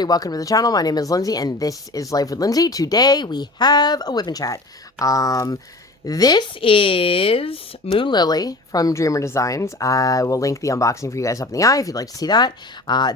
everybody, welcome to the channel. My name is Lindsay, and this is Life with Lindsay. Today, we have a WIP Chat. This is Moon Lily from Dreamer Designs. I will link the unboxing for you guys up in the eye if you'd like to see that.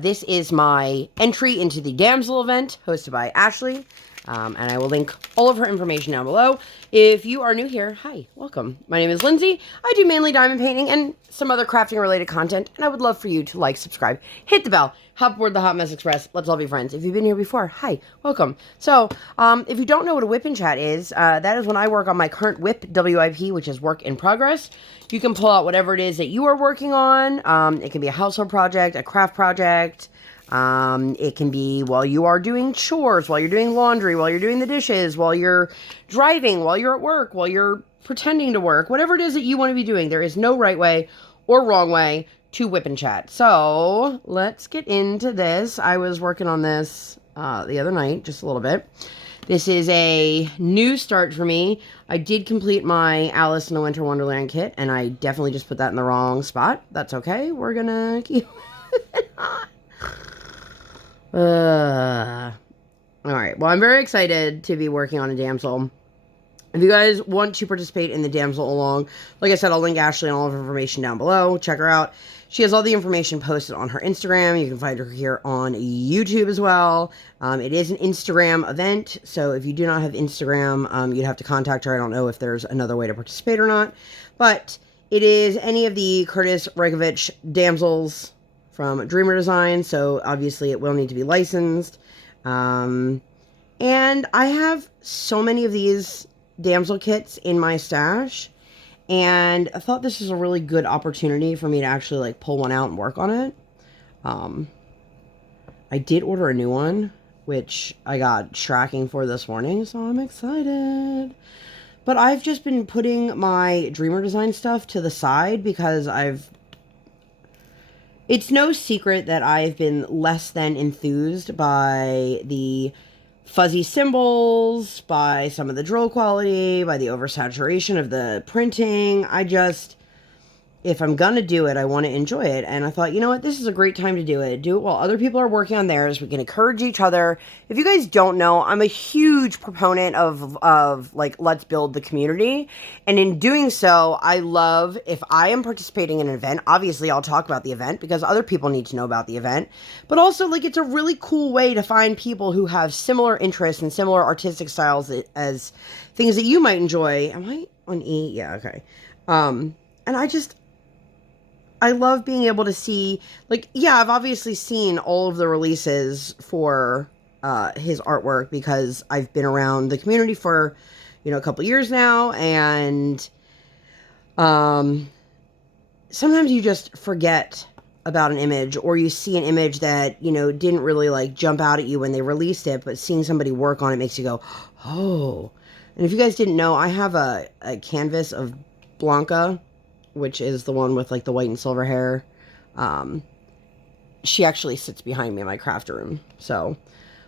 This is my entry into the Damsel event hosted by Ashley. And I will link all of her information down below. If you are new here, hi, welcome. My name is Lindsay. I do mainly diamond painting and some other crafting related content, and I would love for you to like, subscribe, hit the bell, hop aboard the Hot Mess Express. Let's all be friends. If you've been here before, hi, welcome. So, if you don't know what a WIP Chat is, that is when I work on my current WIP, WIP, which is work in progress. You can pull out whatever it is that you are working on. It can be a household project, a craft project. It can be while you are doing chores, while you're doing laundry, while you're doing the dishes, while you're driving, while you're at work, while you're pretending to work, whatever it is that you want to be doing. There is no right way or wrong way to WIP Chat. So let's get into this. I was working on this, the other night, just a little bit. This is a new start for me. I did complete my Alice in the Winter Wonderland kit, and I definitely just put that in the wrong spot. That's okay. We're gonna keep it on. Alright, well, I'm very excited to be working on a damsel. If you guys want to participate in the damsel along, like I said, I'll link Ashley and all of her information down below. Check her out. She has all the information posted on her Instagram. You can find her here on YouTube as well. It is an Instagram event, so if you do not have Instagram, you'd have to contact her. I don't know if there's another way to participate or not, but it is any of the Kurtis, Rykovich damsels from Dreamer Design, so obviously it will need to be licensed. And I have so many of these damsel kits in my stash, and I thought this was a really good opportunity for me to actually like pull one out and work on it. I did order a new one, which I got tracking for this morning, so I'm excited. But I've just been putting my Dreamer Design stuff to the side because it's no secret that I've been less than enthused by the fuzzy symbols, by some of the drill quality, by the oversaturation of the printing. If I'm gonna do it, I want to enjoy it. And I thought, you know what, this is a great time to do it. Do it while other people are working on theirs. We can encourage each other. If you guys don't know, I'm a huge proponent of like, let's build the community. And in doing so, I love, if I am participating in an event, obviously I'll talk about the event because other people need to know about the event. But also, like, it's a really cool way to find people who have similar interests and similar artistic styles as things that you might enjoy. Am I on E? Yeah, okay. And I love being able to see, like, yeah, I've obviously seen all of the releases for his artwork because I've been around the community for, you know, a couple years now, and sometimes you just forget about an image, or you see an image that, you know, didn't really, like, jump out at you when they released it, but seeing somebody work on it makes you go, oh. And if you guys didn't know, I have a canvas of Blanca, which is the one with like the white and silver hair. She actually sits behind me in my craft room. So,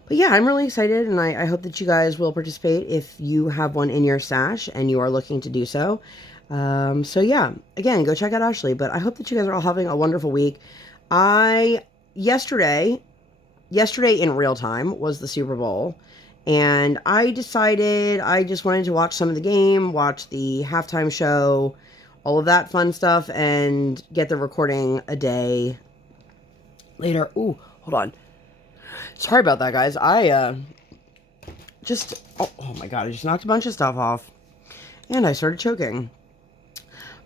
but yeah, I'm really excited, and I hope that you guys will participate if you have one in your stash and you are looking to do so. So yeah, again, go check out Ashley, but I hope that you guys are all having a wonderful week. Yesterday in real time was the Super Bowl, and I decided I just wanted to watch some of the game, watch the halftime show, all of that fun stuff, and get the recording a day later. Ooh, hold on. Sorry about that, guys. Oh my god, I just knocked a bunch of stuff off, and I started choking.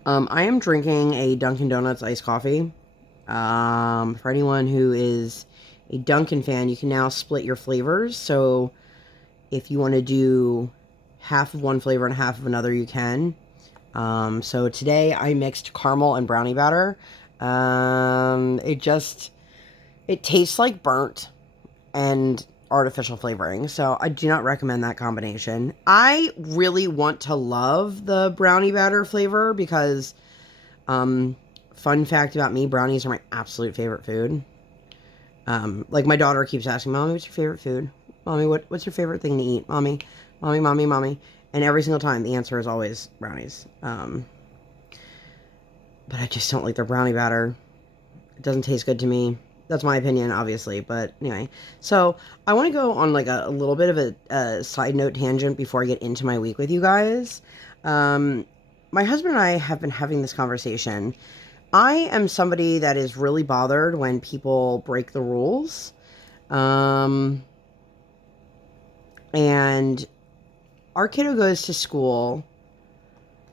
I am drinking a Dunkin' Donuts iced coffee. For anyone who is a Dunkin' fan, you can now split your flavors, so if you want to do half of one flavor and half of another, you can. So today I mixed caramel and brownie batter. It tastes like burnt and artificial flavoring, so I do not recommend that combination. I really want to love the brownie batter flavor because, fun fact about me, brownies are my absolute favorite food. Like my daughter keeps asking, Mommy, what's your favorite food? Mommy, what's your favorite thing to eat? Mommy, Mommy, Mommy, Mommy. And every single time, the answer is always brownies. But I just don't like their brownie batter. It doesn't taste good to me. That's my opinion, obviously. But anyway, so I want to go on like a little bit of a side note tangent before I get into my week with you guys. My husband and I have been having this conversation. I am somebody that is really bothered when people break the rules. And our kiddo goes to school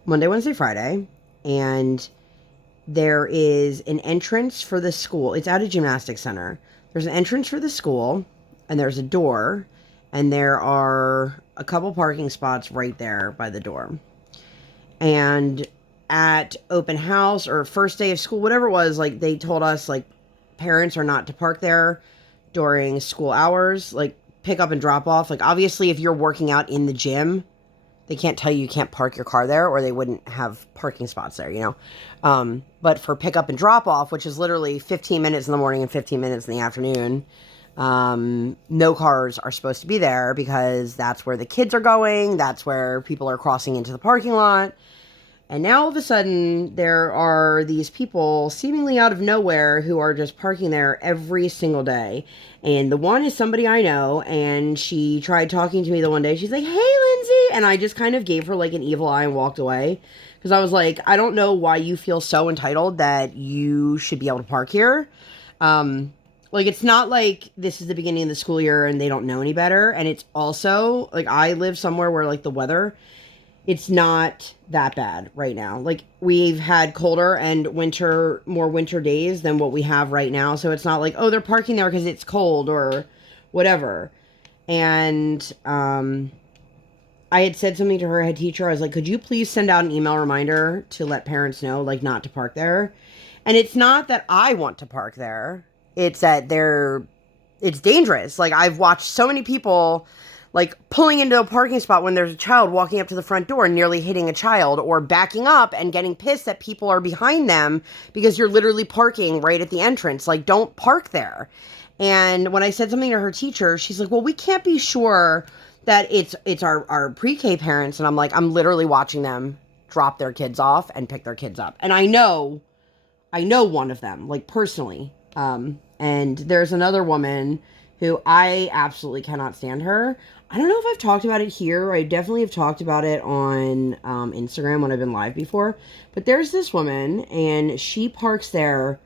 Monday, Wednesday, Friday, and there is an entrance for the school. It's at a gymnastics center. There's an entrance for the school, and there's a door, and there are a couple parking spots right there by the door. And at open house or first day of school, whatever it was, like, they told us, like, parents are not to park there during school hours, like, pick up and drop off. Like, obviously, if you're working out in the gym, they can't tell you can't park your car there, or they wouldn't have parking spots there, you know. But for pick up and drop off, which is literally 15 minutes in the morning and 15 minutes in the afternoon, no cars are supposed to be there because that's where the kids are going. That's where people are crossing into the parking lot. And now all of a sudden, there are these people seemingly out of nowhere who are just parking there every single day. And the one is somebody I know, and she tried talking to me the one day. She's like, "Hey, Lindsay." And I just kind of gave her like an evil eye and walked away. Because I was like, I don't know why you feel so entitled that you should be able to park here. Like, it's not like this is the beginning of the school year and they don't know any better. And it's also, like, I live somewhere where, like, the weather, it's not that bad right now. Like, we've had colder and more winter days than what we have right now. So it's not like, oh, they're parking there because it's cold or whatever. And I had said something to her head teacher. I was like, could you please send out an email reminder to let parents know, like, not to park there? And it's not that I want to park there. It's that it's dangerous. Like, I've watched so many people, like, pulling into a parking spot when there's a child walking up to the front door and nearly hitting a child, or backing up and getting pissed that people are behind them because you're literally parking right at the entrance. Like, don't park there. And when I said something to her teacher, she's like, well, we can't be sure that it's our pre-K parents. And I'm like, I'm literally watching them drop their kids off and pick their kids up. And I know one of them, like, personally. And there's another woman who I absolutely cannot stand her. I don't know if I've talked about it here. I definitely have talked about it on Instagram when I've been live before. But there's this woman, and she parks there.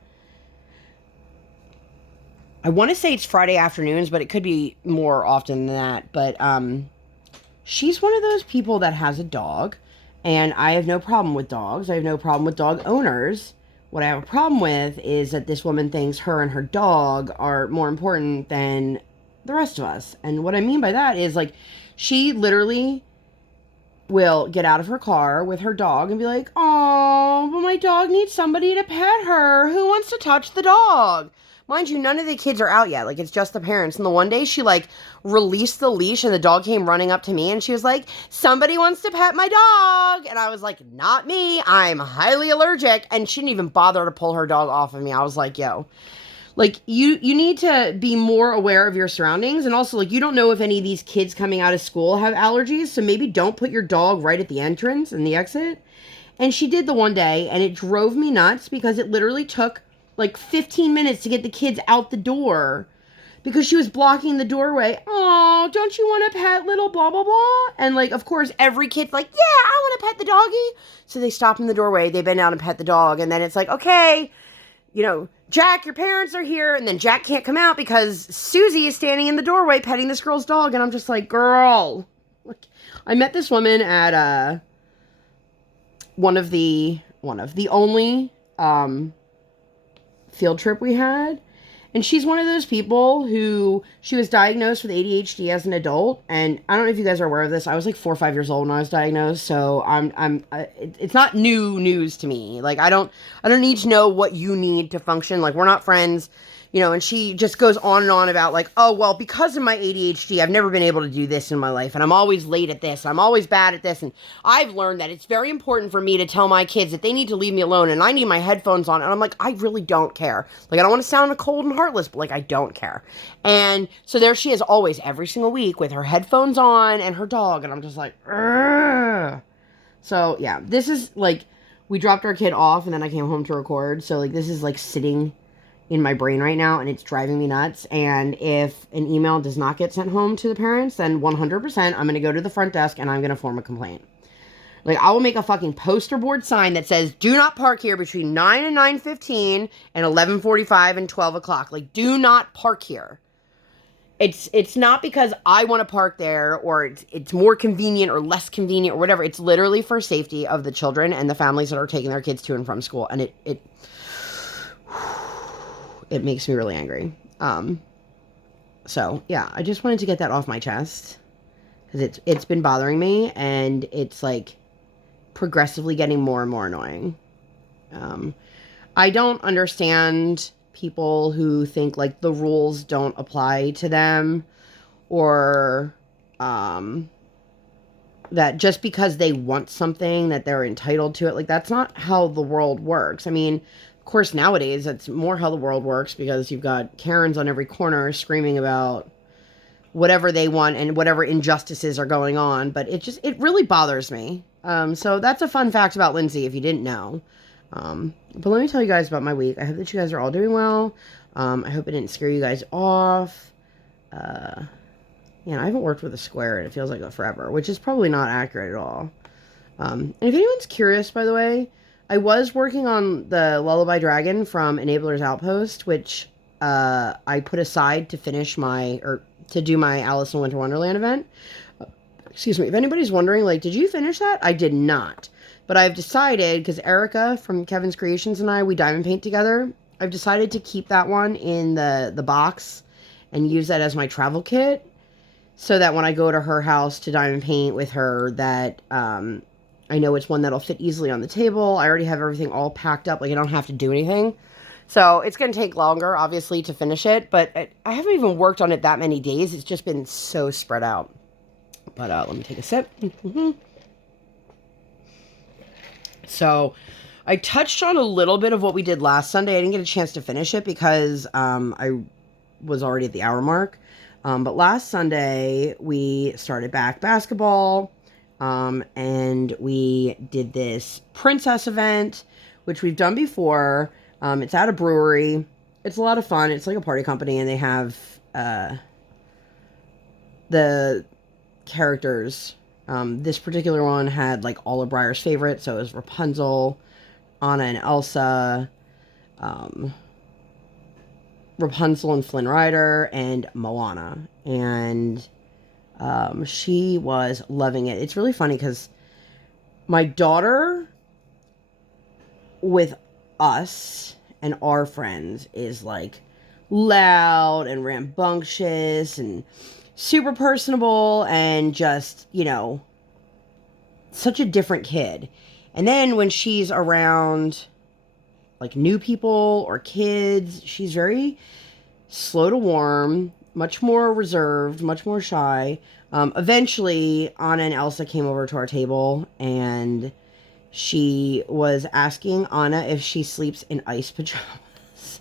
I want to say it's Friday afternoons, but it could be more often than that. But she's one of those people that has a dog, and I have no problem with dogs. I have no problem with dog owners. What I have a problem with is that this woman thinks her and her dog are more important than the rest of us. And what I mean by that is, like, she literally will get out of her car with her dog and be like, "Oh, but my dog needs somebody to pet her. Who wants to touch the dog?" Mind you, none of the kids are out yet. Like, it's just the parents. And the one day she, like, released the leash and the dog came running up to me and she was like, "Somebody wants to pet my dog." And I was like, "Not me. I'm highly allergic." And she didn't even bother to pull her dog off of me. I was like, yo, like, you need to be more aware of your surroundings. And also, like, you don't know if any of these kids coming out of school have allergies. So maybe don't put your dog right at the entrance and the exit. And she did the one day, and it drove me nuts because it literally took like 15 minutes to get the kids out the door because she was blocking the doorway. "Oh, don't you want to pet little blah, blah, blah?" And, like, of course, every kid's like, "Yeah, I want to pet the doggy." So they stop in the doorway, they bend down and pet the dog. And then it's like, okay, you know, "Jack, your parents are here." And then Jack can't come out because Susie is standing in the doorway petting this girl's dog. And I'm just like, girl. Like, I met this woman at one of the only field trip we had, and she's one of those people who, she was diagnosed with ADHD as an adult. And I don't know if you guys are aware of this. I was like 4 or 5 years old when I was diagnosed, so it's not new news to me. Like, I don't need to know what you need to function. Like, we're not friends, you know. And she just goes on and on about, like, "Oh, well, because of my ADHD, I've never been able to do this in my life, and I'm always late at this, I'm always bad at this, and I've learned that it's very important for me to tell my kids that they need to leave me alone, and I need my headphones on." And I'm like, I really don't care. Like, I don't want to sound cold and heartless, but, like, I don't care. And so there she is, always, every single week, with her headphones on and her dog, and I'm just like, ugh. So, yeah, this is, like, we dropped our kid off, and then I came home to record, so, like, this is, like, sitting in my brain right now, and it's driving me nuts. And if an email does not get sent home to the parents, then 100% I'm going to go to the front desk and I'm going to form a complaint. Like, I will make a fucking poster board sign that says, do not park here between 9 and 9:15 and 11:45 and 12 o'clock. Like, do not park here. It's not because I want to park there or it's more convenient or less convenient or whatever. It's literally for safety of the children and the families that are taking their kids to and from school. And it makes me really angry. So, yeah, I just wanted to get that off my chest. Because it's been bothering me, and it's, like, progressively getting more and more annoying. I don't understand people who think, like, the rules don't apply to them, or that just because they want something that they're entitled to it. Like, that's not how the world works. I mean, of course, nowadays, it's more how the world works because you've got Karens on every corner screaming about whatever they want and whatever injustices are going on, but it really bothers me. So that's a fun fact about Lindsay if you didn't know. But let me tell you guys about my week. I hope that you guys are all doing well. I hope it didn't scare you guys off. I haven't worked with a square and it feels like forever, which is probably not accurate at all. And if anyone's curious, by the way, I was working on the Lullaby Dragon from Enabler's Outpost, which I put aside to finish to do my Alice in Winter Wonderland event. Excuse me. If anybody's wondering, like, did you finish that? I did not. But I've decided, because Erica from Kevin's Creations and I, we diamond paint together. I've decided to keep that one in the box and use that as my travel kit. So that when I go to her house to diamond paint with her, that I know it's one that'll fit easily on the table. I already have everything all packed up. Like, I don't have to do anything. So it's going to take longer, obviously, to finish it. But I haven't even worked on it that many days. It's just been so spread out. But let me take a sip. So I touched on a little bit of what we did last Sunday. I didn't get a chance to finish it because I was already at the hour mark. But last Sunday, we started back basketball. And we did this princess event, which we've done before. It's at a brewery. It's a lot of fun. It's like a party company, and they have the characters. This particular one had like all of Briar's favorites, so it was Rapunzel, Anna and Elsa, Rapunzel and Flynn Rider, and Moana. And she was loving it. It's really funny because my daughter with us and our friends is like loud and rambunctious and super personable and just, such a different kid. And then when she's around like new people or kids, she's very slow to warm, much more reserved, much more shy. Eventually, Anna and Elsa came over to our table, and she was asking Anna if she sleeps in ice pajamas.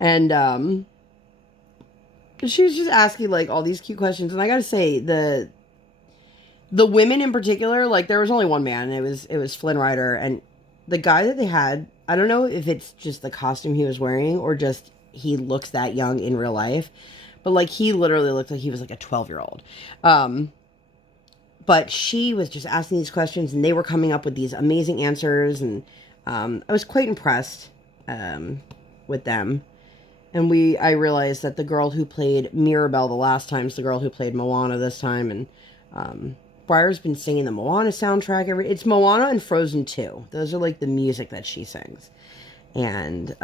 And she was just asking like all these cute questions. And I gotta say, the women in particular, like there was only one man, and it was Flynn Rider, and the guy that they had, I don't know if it's just the costume he was wearing or just he looks that young in real life, but like he literally looked like he was like a 12-year-old. But she was just asking these questions, and they were coming up with these amazing answers, and I was quite impressed with them. And I realized that the girl who played Mirabelle the last time is the girl who played Moana this time, and Briar's been singing the Moana soundtrack. It's Moana and Frozen 2. Those are like the music that she sings. And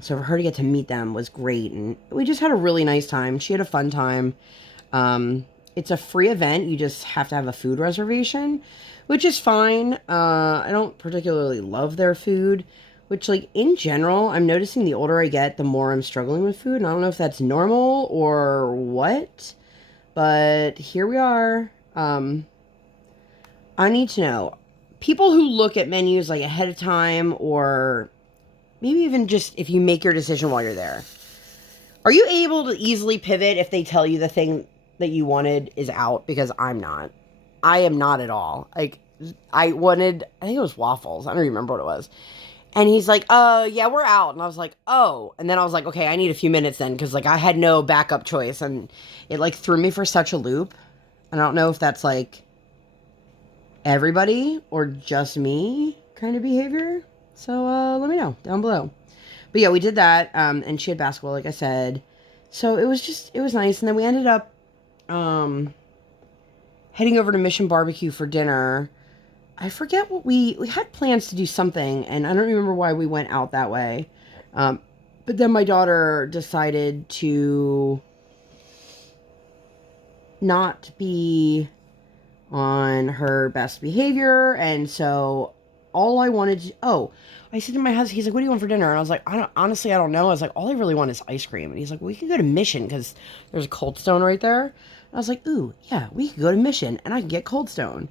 so for her to get to meet them was great, and we just had a really nice time. She had a fun time. It's a free event. You just have to have a food reservation, which is fine. I don't particularly love their food, which, like, in general, I'm noticing the older I get, the more I'm struggling with food. And I don't know if that's normal or what, but here we are. I need to know, people who look at menus, like, ahead of time, or maybe even just if you make your decision while you're there, are you able to easily pivot if they tell you the thing that you wanted is out? Because I'm not. I am not at all. Like, I think it was waffles. I don't remember what it was. And he's like, yeah, we're out. And I was like, oh. And then I was like, okay, I need a few minutes then. Because, like, I had no backup choice. And it, like, threw me for such a loop. And I don't know if that's, like, everybody or just me kind of behavior. So, let me know down below. But, yeah, we did that. And she had basketball, like I said. So, it was nice. And then we ended up heading over to Mission Barbecue for dinner. I forget what we had plans to do something, and I don't remember why we went out that way. But then my daughter decided to not be on her best behavior, and so all I wanted to, I said to my husband, he's like, what do you want for dinner? And I was like, honestly, I don't know. I was like, all I really want is ice cream. And he's like, well, we could go to Mission, because there's a Cold Stone right there. And I was like, ooh, yeah, we could go to Mission, and I can get Cold Stone.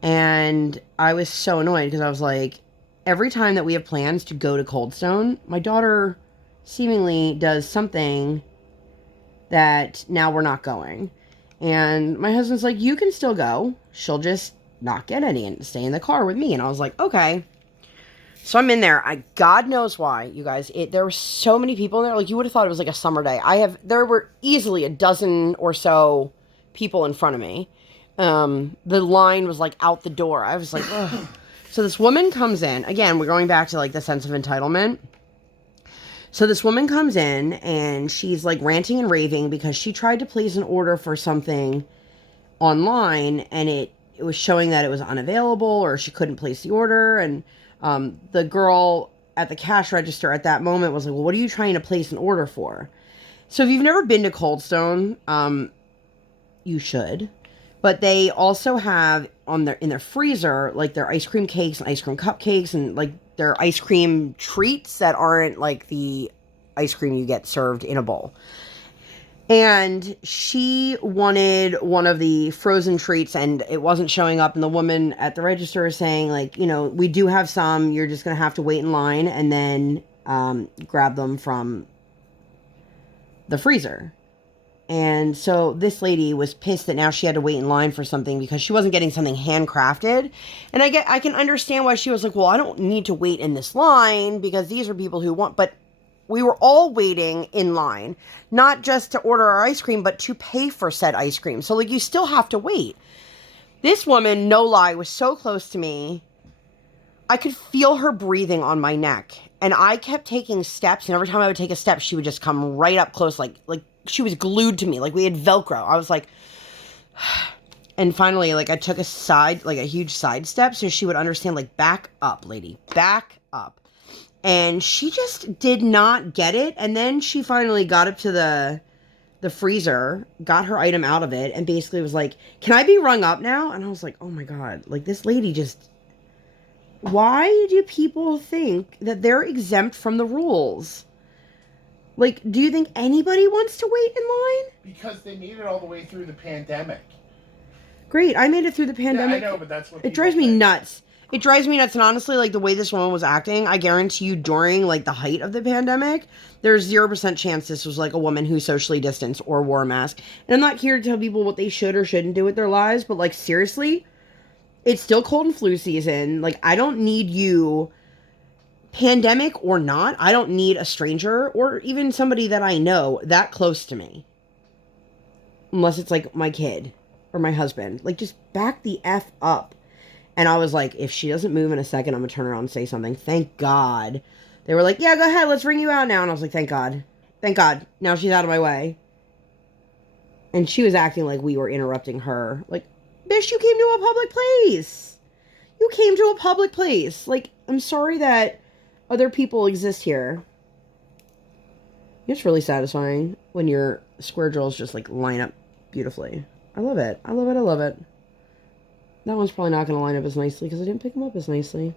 And I was so annoyed because I was like, every time that we have plans to go to Cold Stone, my daughter seemingly does something that now we're not going. And my husband's like, you can still go. She'll just not get any and stay in the car with me. And I was like, okay. So I'm in there. God knows why, you guys. There were so many people in there. Like, you would have thought it was like a summer day. There were easily a dozen or so people in front of me. The line was like out the door. I was like, ugh. So this woman comes in. Again, we're going back to like the sense of entitlement. So this woman comes in and she's like ranting and raving because she tried to place an order for something online and it was showing that it was unavailable or she couldn't place the order. And the girl at the cash register at that moment was like, well, what are you trying to place an order for? So if you've never been to Cold Stone, you should. But they also have in their freezer, like their ice cream cakes and ice cream cupcakes and like their ice cream treats that aren't like the ice cream you get served in a bowl. And she wanted one of the frozen treats and it wasn't showing up. And the woman at the register is saying like, we do have some, you're just going to have to wait in line and then grab them from the freezer. And so this lady was pissed that now she had to wait in line for something because she wasn't getting something handcrafted. And I can understand why she was like, well, I don't need to wait in this line because these are people who want, but we were all waiting in line, not just to order our ice cream, but to pay for said ice cream. So like, you still have to wait. This woman, no lie, was so close to me. I could feel her breathing on my neck. And I kept taking steps, and every time I would take a step, she would just come right up close, like she was glued to me, like we had Velcro. I was like, and finally, like I took a huge side step, so she would understand, like, back up, lady, back up. And she just did not get it. And then she finally got up to the freezer, got her item out of it, and basically was like, can I be rung up now? And I was like, oh my God, like this lady just... Why do people think that they're exempt from the rules? Like, do you think anybody wants to wait in line? Because they made it all the way through the pandemic. Great, I made it through the pandemic. Yeah, I know, but that's what it drives me nuts. It drives me nuts, and honestly, like, the way this woman was acting, I guarantee you during, like, the height of the pandemic, there's 0% chance this was, like, a woman who socially distanced or wore a mask. And I'm not here to tell people what they should or shouldn't do with their lives, but, like, seriously... It's still cold and flu season. Like, I don't need you, pandemic or not, I don't need a stranger or even somebody that I know that close to me. Unless it's, like, my kid or my husband. Like, just back the F up. And I was like, if she doesn't move in a second, I'm going to turn around and say something. Thank God. They were like, yeah, go ahead, let's ring you out now. And I was like, thank God. Thank God. Now she's out of my way. And she was acting like we were interrupting her. Like, bitch, you came to a public place. You came to a public place. Like, I'm sorry that other people exist here. It's really satisfying when your square drills just, like, line up beautifully. I love it. I love it. I love it. That one's probably not going to line up as nicely because I didn't pick them up as nicely.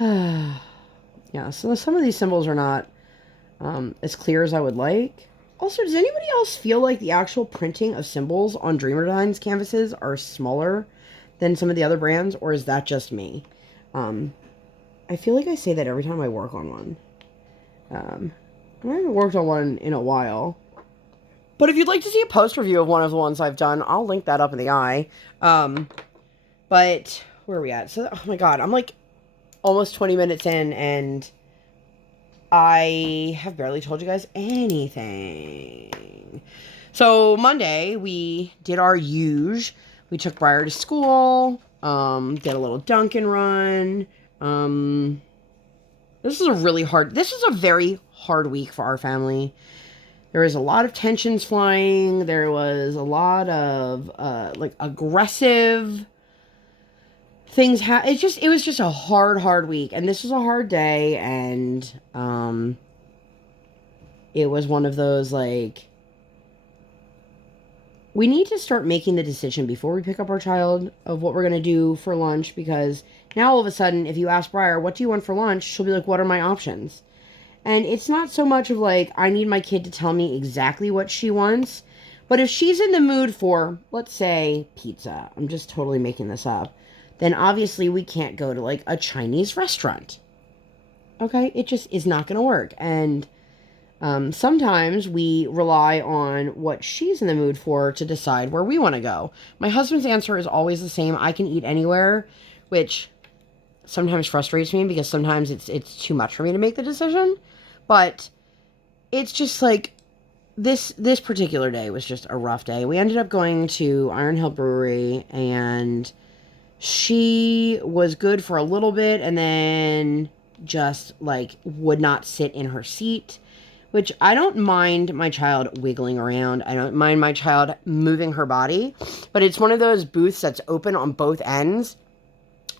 Yeah, so some of these symbols are not as clear as I would like. Also, does anybody else feel like the actual printing of symbols on Dreamer Designs canvases are smaller than some of the other brands, or is that just me? I feel like I say that every time I work on one. And I haven't worked on one in a while. But if you'd like to see a post review of one of the ones I've done, I'll link that up in the eye. But where are we at? So, oh my God, I'm like almost 20 minutes in, and I have barely told you guys anything. So Monday, we did our huge. We took Briar to school, did a little Dunkin' run. This is a very hard week for our family. There was a lot of tensions flying. There was a lot of, aggressive things. It was just a hard week. And this was a hard day. And, it was one of those, like, we need to start making the decision before we pick up our child of what we're going to do for lunch. Because now all of a sudden, if you ask Briar, what do you want for lunch? She'll be like, what are my options? And it's not so much of like, I need my kid to tell me exactly what she wants. But if she's in the mood for, let's say, pizza, I'm just totally making this up, then obviously we can't go to like a Chinese restaurant. Okay? It just is not going to work. And sometimes we rely on what she's in the mood for to decide where we want to go. My husband's answer is always the same. I can eat anywhere, which sometimes frustrates me because sometimes it's too much for me to make the decision. But it's just like this particular day was just a rough day. We ended up going to Iron Hill Brewery, and she was good for a little bit and then just like would not sit in her seat, which I don't mind my child wiggling around. I don't mind my child moving her body, but it's one of those booths that's open on both ends.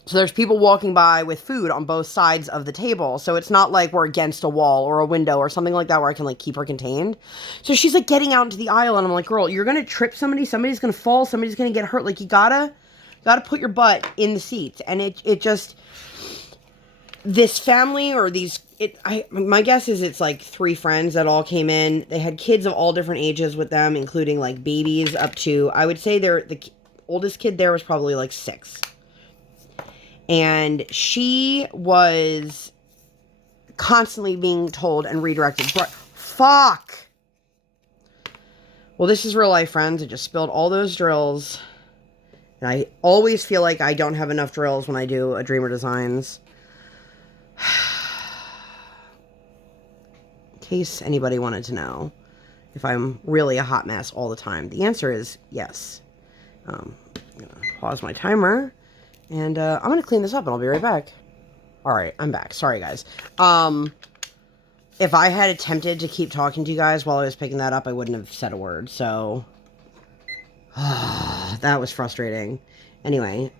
So there's people walking by with food on both sides of the table. So it's not like we're against a wall or a window or something like that where I can like keep her contained. So she's like getting out into the aisle, and I'm like, girl, you're going to trip somebody. Somebody's going to fall. Somebody's going to get hurt. Like, you gotta put your butt in the seat. And it just, this family or my guess is it's like 3 friends that all came in. They had kids of all different ages with them, including like babies up to, I would say the oldest kid there was probably like 6. And she was constantly being told and redirected. Fuck! Well, this is real life, friends. I just spilled all those drills. And I always feel like I don't have enough drills when I do a Dreamer Designs. In case anybody wanted to know if I'm really a hot mess all the time. The answer is yes. I'm going to pause my timer. And I'm going to clean this up and I'll be right back. Alright, I'm back. Sorry, guys. If I had attempted to keep talking to you guys while I was picking that up, I wouldn't have said a word. So, that was frustrating. Anyway,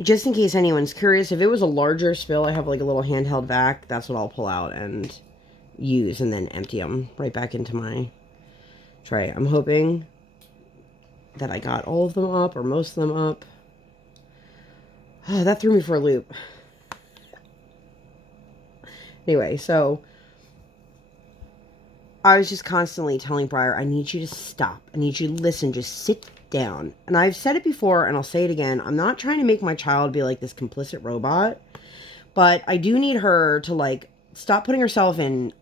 just in case anyone's curious, if it was a larger spill, I have like a little handheld vac. That's what I'll pull out and use and then empty them right back into my tray. I'm hoping that I got all of them up or most of them up. Oh, that threw me for a loop. Anyway, so I was just constantly telling Briar, I need you to stop. I need you to listen. Just sit down. And I've said it before, and I'll say it again. I'm not trying to make my child be like this complicit robot, but I do need her to like stop putting herself in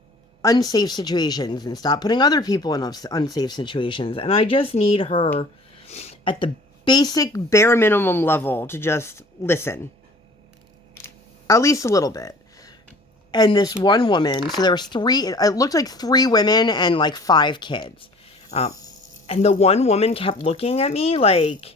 unsafe situations and stop putting other people in unsafe situations. And I just need her at the basic bare minimum level to just listen. At least a little bit. And this one woman, so there was 3, it looked like 3 women and like 5 kids. And the one woman kept looking at me like,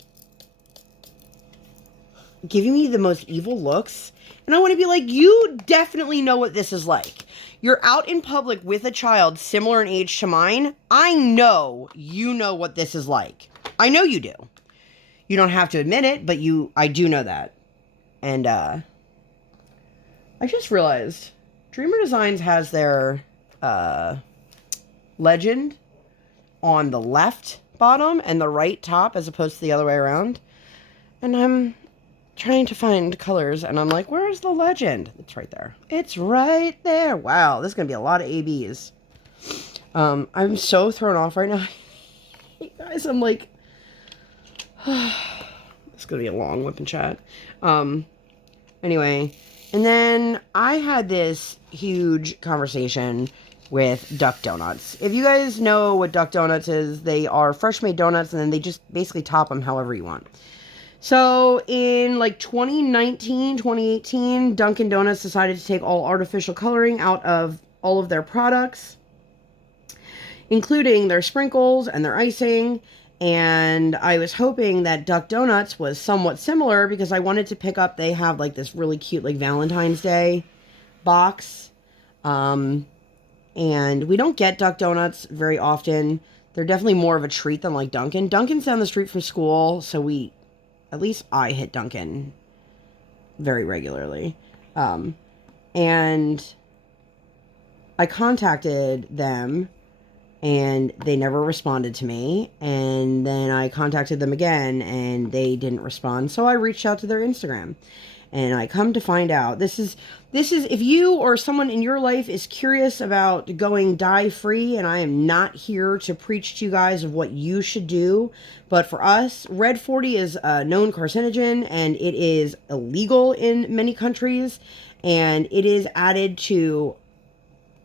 giving me the most evil looks. And I want to be like, you definitely know what this is like. You're out in public with a child similar in age to mine. I know you know what this is like. I know you do. You don't have to admit it, but I do know that. And, I just realized Dreamer Designs has their, legend on the left bottom and the right top as opposed to the other way around. And I'm trying to find colors and I'm like, where's the legend? It's right there. It's right there. Wow, this is going to be a lot of ABs. I'm so thrown off right now. Guys, I'm like, it's gonna be a long WIP Chat. Anyway, and then I had this huge conversation with Duck Donuts. If you guys know what Duck Donuts is, they are fresh made donuts and then they just basically top them however you want. So in like 2019, 2018, Dunkin' Donuts decided to take all artificial coloring out of all of their products, including their sprinkles and their icing. And I was hoping that Duck Donuts was somewhat similar because I wanted to pick up, they have like this really cute like Valentine's Day box. And we don't get Duck Donuts very often. They're definitely more of a treat than like Dunkin'. Dunkin's down the street from school, so at least I hit Dunkin' very regularly. And I contacted them and they never responded to me. And then I contacted them again and they didn't respond. So I reached out to their Instagram. And I come to find out, this is if you or someone in your life is curious about going dye-free, and I am not here to preach to you guys of what you should do, but for us, Red 40 is a known carcinogen, and it is illegal in many countries, and it is added to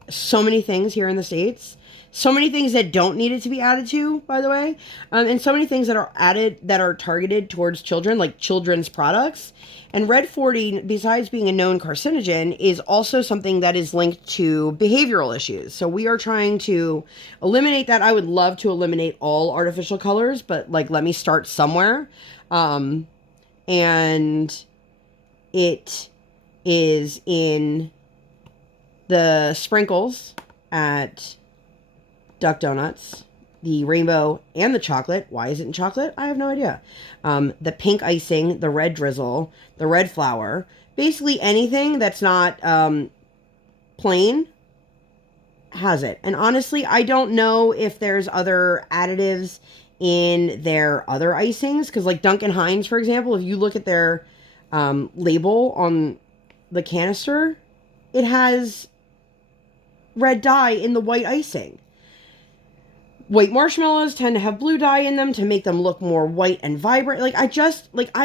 so many things here in the States. So many things that don't need it to be added to, by the way. And so many things that are added that are targeted towards children, like children's products. And Red 40, besides being a known carcinogen, is also something that is linked to behavioral issues. So we are trying to eliminate that. I would love to eliminate all artificial colors, but like, let me start somewhere. And it is in the sprinkles at Duck Donuts, the rainbow and the chocolate. Why is it in chocolate? I have no idea. The pink icing, the red drizzle, the red flour, basically anything that's not plain has it. And honestly, I don't know if there's other additives in their other icings, because like Duncan Hines, for example, if you look at their label on the canister, it has red dye in the white icing. White marshmallows tend to have blue dye in them to make them look more white and vibrant. Like, I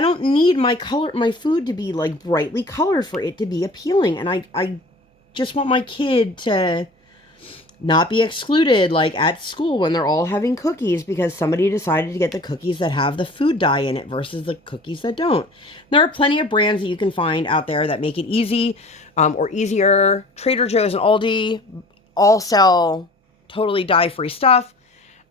don't need my food to be like brightly colored for it to be appealing. And I just want my kid to not be excluded, like at school when they're all having cookies because somebody decided to get the cookies that have the food dye in it versus the cookies that don't. There are plenty of brands that you can find out there that make it easy or easier. Trader Joe's and Aldi all sell totally dye-free stuff.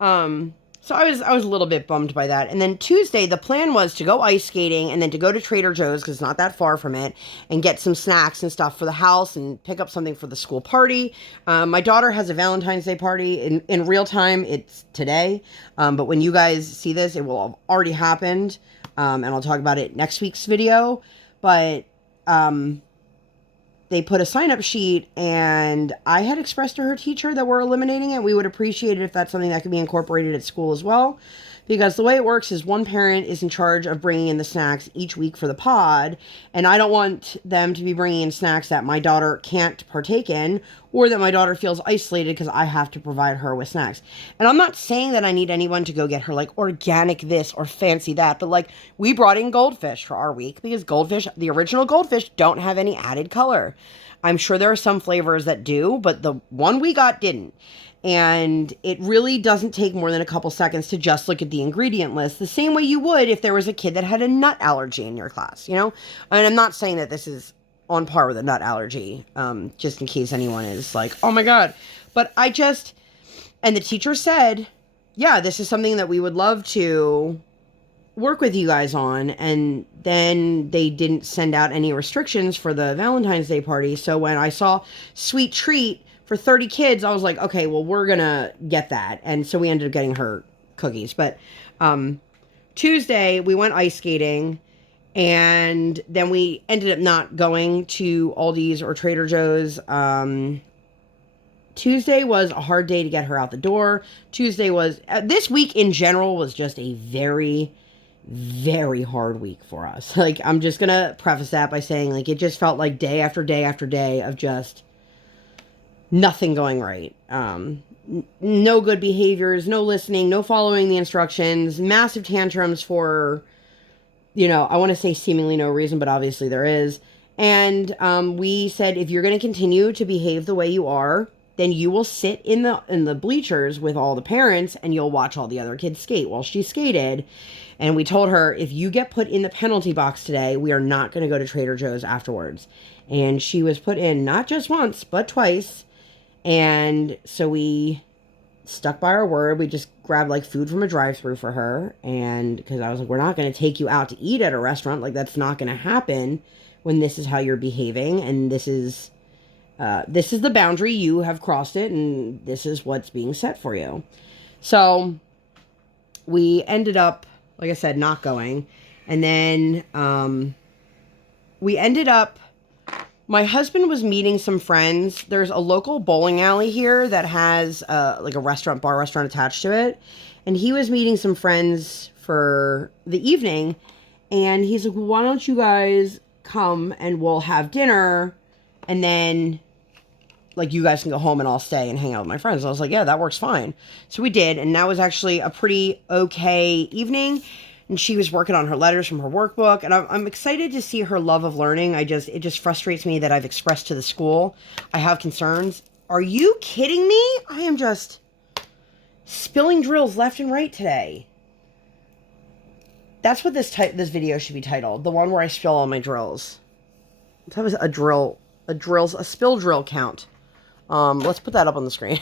So I was a little bit bummed by that. And then Tuesday, the plan was to go ice skating and then to go to Trader Joe's, because it's not that far from it, and get some snacks and stuff for the house and pick up something for the school party. My daughter has a Valentine's Day party. In real time, it's today. But when you guys see this, it will have already happened. And I'll talk about it next week's video. But, they put a sign-up sheet, and I had expressed to her teacher that we're eliminating it. We would appreciate it if that's something that could be incorporated at school as well. Because the way it works is one parent is in charge of bringing in the snacks each week for the pod, and I don't want them to be bringing in snacks that my daughter can't partake in, or that my daughter feels isolated because I have to provide her with snacks. And I'm not saying that I need anyone to go get her like organic this or fancy that, but like we brought in goldfish for our week because goldfish, the original goldfish, don't have any added color. I'm sure there are some flavors that do, but the one we got didn't. And it really doesn't take more than a couple seconds to just look at the ingredient list, the same way you would if there was a kid that had a nut allergy in your class, you know? And I'm not saying that this is on par with a nut allergy, just in case anyone is like, oh my God. But and the teacher said, yeah, this is something that we would love to work with you guys on. And then they didn't send out any restrictions for the Valentine's Day party. So when I saw sweet treat for 30 kids, I was like, okay, well, we're gonna get that. And so we ended up getting her cookies. But Tuesday, we went ice skating, and then we ended up not going to Aldi's or Trader Joe's. Tuesday was a hard day to get her out the door. Tuesday was, this week in general was just a very, very hard week for us. Like, I'm just gonna preface that by saying, like, it just felt like day after day after day of just nothing going right. No good behaviors, no listening, no following the instructions, massive tantrums for, you know, I want to say seemingly no reason, but obviously there is. And we said, if you're going to continue to behave the way you are, then you will sit in the bleachers with all the parents and you'll watch all the other kids skate while she skated. And we told her, if you get put in the penalty box today, we are not going to go to Trader Joe's afterwards. And she was put in not just once, but twice. And so we stuck by our word. We just grabbed like food from a drive-thru for her. And because I was like, we're not going to take you out to eat at a restaurant. Like, that's not going to happen when this is how you're behaving. And this is the boundary. You have crossed it, and this is what's being set for you. So we ended up, like I said, not going. And then we ended up, my husband was meeting some friends. There's a local bowling alley here that has like a bar restaurant attached to it. And he was meeting some friends for the evening. And he's like, well, why don't you guys come and we'll have dinner. And then like you guys can go home and I'll stay and hang out with my friends. I was like, yeah, that works fine. So we did. And that was actually a pretty okay evening. And she was working on her letters from her workbook. And I'm excited to see her love of learning. It just frustrates me that I've expressed to the school I have concerns. Are you kidding me? I am just spilling drills left and right today. That's what this video should be titled. The one where I spill all my drills. That was a spill drill count. Let's put that up on the screen.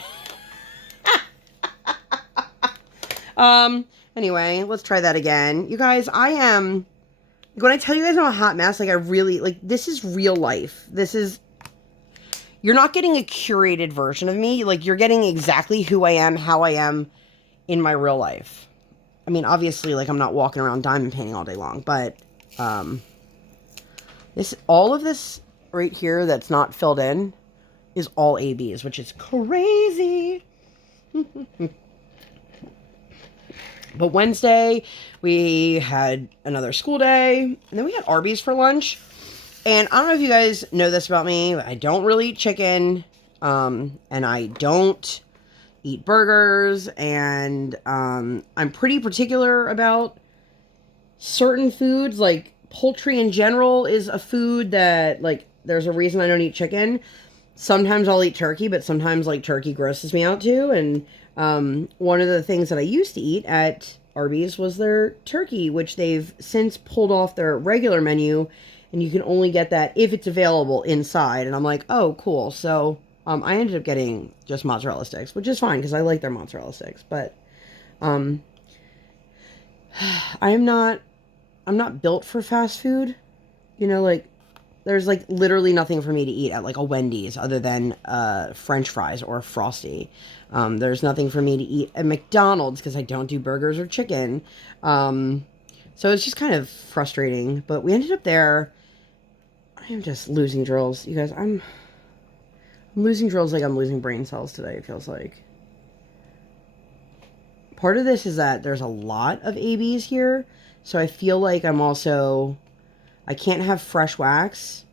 Anyway, let's try that again. You guys, when I tell you guys I'm a hot mess, like I really, like this is real life. You're not getting a curated version of me. Like you're getting exactly who I am, how I am in my real life. I mean, obviously, like I'm not walking around diamond painting all day long, but, all of this right here that's not filled in is all ABs, which is crazy. But Wednesday, we had another school day, and then we had Arby's for lunch. And I don't know if you guys know this about me, but I don't really eat chicken, and I don't eat burgers, and I'm pretty particular about certain foods. Like, poultry in general is a food that, like, there's a reason I don't eat chicken. Sometimes I'll eat turkey, but sometimes, like, turkey grosses me out, too, and one of the things that I used to eat at Arby's was their turkey, which they've since pulled off their regular menu, and you can only get that if it's available inside. And I'm like, oh, cool. So I ended up getting just mozzarella sticks, which is fine because I like their mozzarella sticks. But I'm not built for fast food. You know, like there's like literally nothing for me to eat at like a Wendy's other than French fries or a Frosty. There's nothing for me to eat at McDonald's because I don't do burgers or chicken. So it's just kind of frustrating. But we ended up there. I am just losing drills. You guys, I'm losing drills like I'm losing brain cells today, it feels like. Part of this is that there's a lot of ABs here. So I feel like I can't have fresh wax.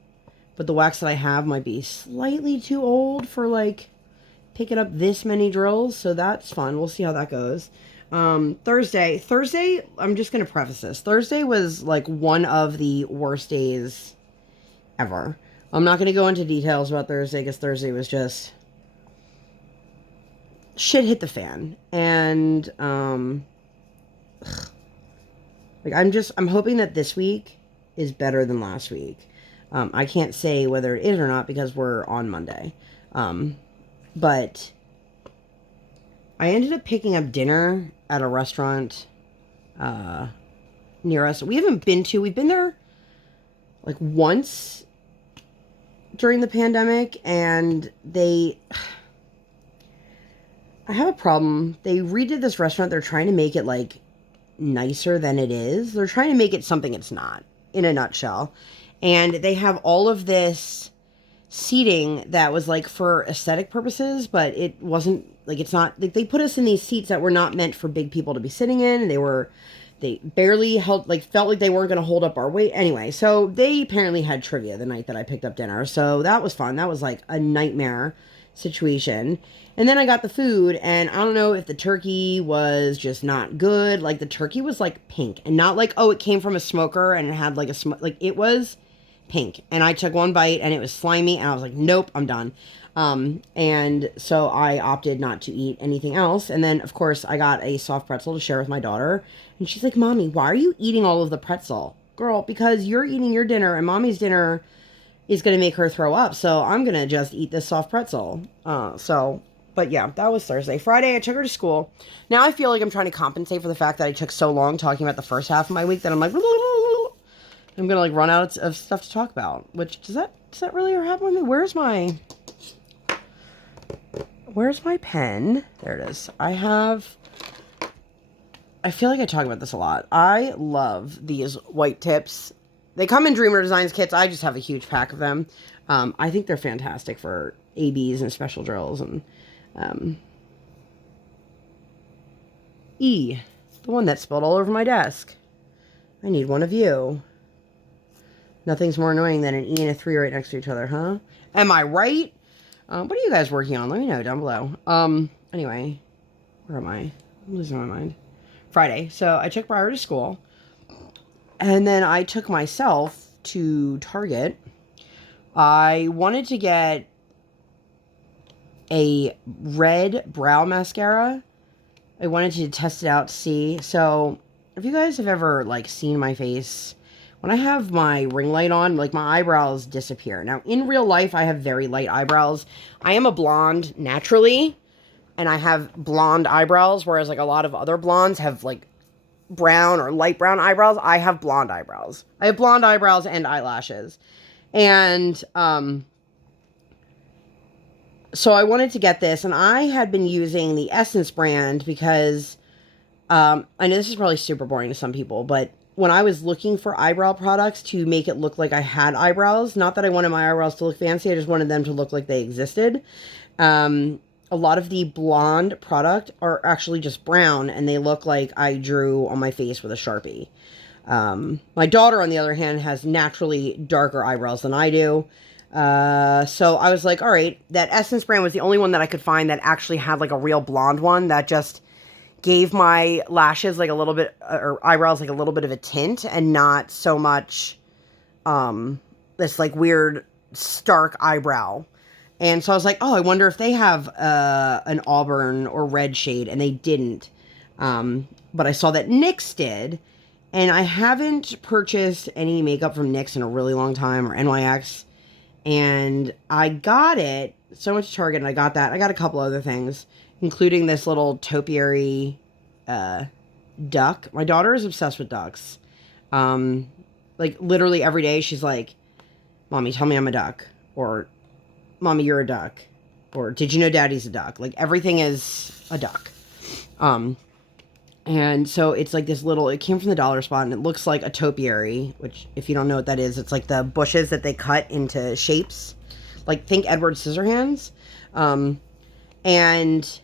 But the wax that I have might be slightly too old for like picking up this many drills. So that's fun. We'll see how that goes. Thursday, I'm just going to preface this. Thursday was like one of the worst days ever. I'm not going to go into details about Thursday because Thursday was just shit hit the fan. And, like I'm hoping that this week is better than last week. I can't say whether it is or not because we're on Monday. But I ended up picking up dinner at a restaurant near us. We've been there like once during the pandemic, and I have a problem. They redid this restaurant. They're trying to make it like nicer than it is. They're trying to make it something it's not, in a nutshell. And they have all of this seating that was like for aesthetic purposes, but it wasn't like, it's not like they put us in these seats that were not meant for big people to be sitting in, and they barely felt like they weren't going to hold up our weight. Anyway, so they apparently had trivia the night that I picked up dinner. So that was fun. That was like a nightmare situation. And then I got the food, and I don't know if the turkey was just not good. Like the turkey was like pink, and not like, oh, it came from a smoker and it had like like it was pink. And I took one bite and it was slimy and I was like, nope, I'm done. And so I opted not to eat anything else. And then, of course, I got a soft pretzel to share with my daughter. And she's like, Mommy, why are you eating all of the pretzel? Girl, because you're eating your dinner and Mommy's dinner is going to make her throw up. So I'm going to just eat this soft pretzel. But yeah, that was Thursday. Friday, I took her to school. Now I feel like I'm trying to compensate for the fact that I took so long talking about the first half of my week that I'm like, I'm going to like run out of stuff to talk about. Which, does that really happen with me? Where's my pen? There it is. I feel like I talk about this a lot. I love these white tips. They come in Dreamer Designs kits. I just have a huge pack of them. I think they're fantastic for ABs and special drills. And E, the one that spilled all over my desk. I need one of you. Nothing's more annoying than an E and a 3 right next to each other, huh? Am I right? What are you guys working on? Let me know down below. Anyway, where am I? I'm losing my mind. Friday. So I took Briar to school. And then I took myself to Target. I wanted to get a red brow mascara. I wanted to test it out to see. So if you guys have ever like seen my face, when I have my ring light on, like my eyebrows disappear. Now in real life, I have very light eyebrows. I am a blonde naturally, and I have blonde eyebrows, whereas like a lot of other blondes have like brown or light brown eyebrows. I have blonde eyebrows. I have blonde eyebrows and eyelashes. And so I wanted to get this, and I had been using the Essence brand because I know this is probably super boring to some people, but when I was looking for eyebrow products to make it look like I had eyebrows, not that I wanted my eyebrows to look fancy, I just wanted them to look like they existed. A lot of the blonde product are actually just brown, and they look like I drew on my face with a Sharpie. My daughter, on the other hand, has naturally darker eyebrows than I do. So I was like, all right, that Essence brand was the only one that I could find that actually had like a real blonde one that just gave my lashes like a little bit, or eyebrows like a little bit of a tint, and not so much this like weird stark eyebrow. And so I was like, oh, I wonder if they have an auburn or red shade, and they didn't. But I saw that NYX did, and I haven't purchased any makeup from NYX in a really long time, or NYX. And I got it, so I went to Target and I got that. I got a couple other things, including this little topiary duck. My daughter is obsessed with ducks. Like literally every day she's like, Mommy, tell me I'm a duck. Or, Mommy, you're a duck. Or, did you know Daddy's a duck? Like everything is a duck. And so it's like this little, it came from the dollar spot, and it looks like a topiary, which if you don't know what that is, it's like the bushes that they cut into shapes. Like think Edward Scissorhands. And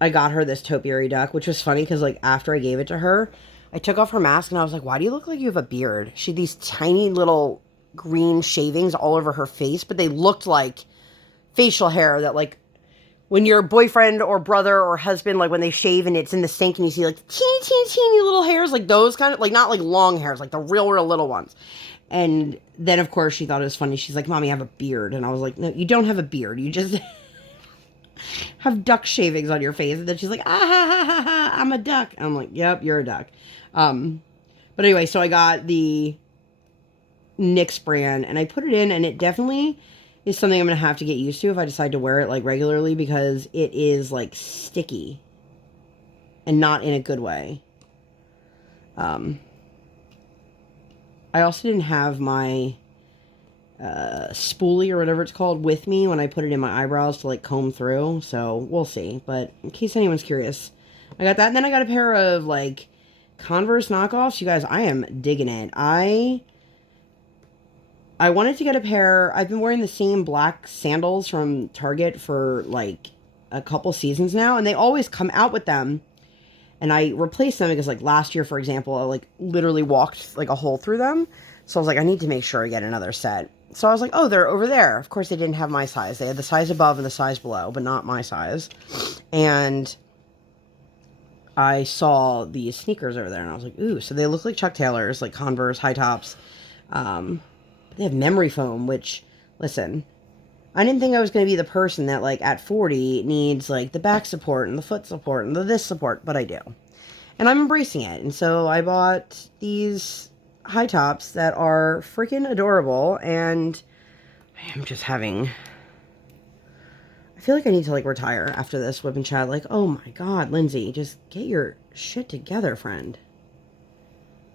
I got her this topiary duck, which was funny because like after I gave it to her, I took off her mask and I was like, why do you look like you have a beard? She had these tiny little green shavings all over her face, but they looked like facial hair that like when your boyfriend or brother or husband, like when they shave and it's in the sink and you see like teeny little hairs, like those kind of, like not like long hairs, like the real little ones. And then of course she thought it was funny. She's like, Mommy, I have a beard. And I was like, no, you don't have a beard. You just have duck shavings on your face. And then she's like, I'm a duck. And I'm like, yep, you're a duck. But anyway, so I got the NYX brand and I put it in, and it definitely is something I'm going to have to get used to if I decide to wear it like regularly, because it is like sticky and not in a good way. I also didn't have my spoolie or whatever it's called with me when I put it in my eyebrows to like comb through, so we'll see. But in case anyone's curious, I got that. And then I got a pair of like Converse knockoffs. You guys, I am digging it. I wanted to get a pair. I've been wearing the same black sandals from Target for like a couple seasons now, and they always come out with them. And I replaced them because like last year, for example, I like literally walked like a hole through them. So I was like, I need to make sure I get another set. So I was like, oh, they're over there. Of course, they didn't have my size. They had the size above and the size below, but not my size. And I saw these sneakers over there, and I was like, ooh, so they look like Chuck Taylors, like Converse high tops. But they have memory foam, which, listen, I didn't think I was going to be the person that, like, at 40 needs, like, the back support and the foot support and the this support, but I do. And I'm embracing it. And so I bought these high tops that are freaking adorable, and I am just having... I feel like I need to, like, retire after this WIP Chat. Like, oh my god, Lindsay, just get your shit together, friend.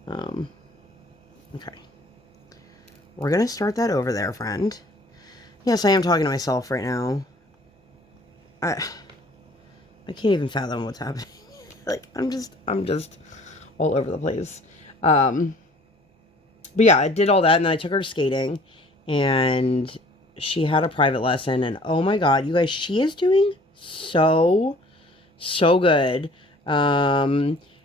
Okay. We're going to start that over there, friend. Yes, I am talking to myself right now. I can't even fathom what's happening. Like, I'm just all over the place. But yeah, I did all that, and then I took her skating, and she had a private lesson, and oh my god, you guys, she is doing so good.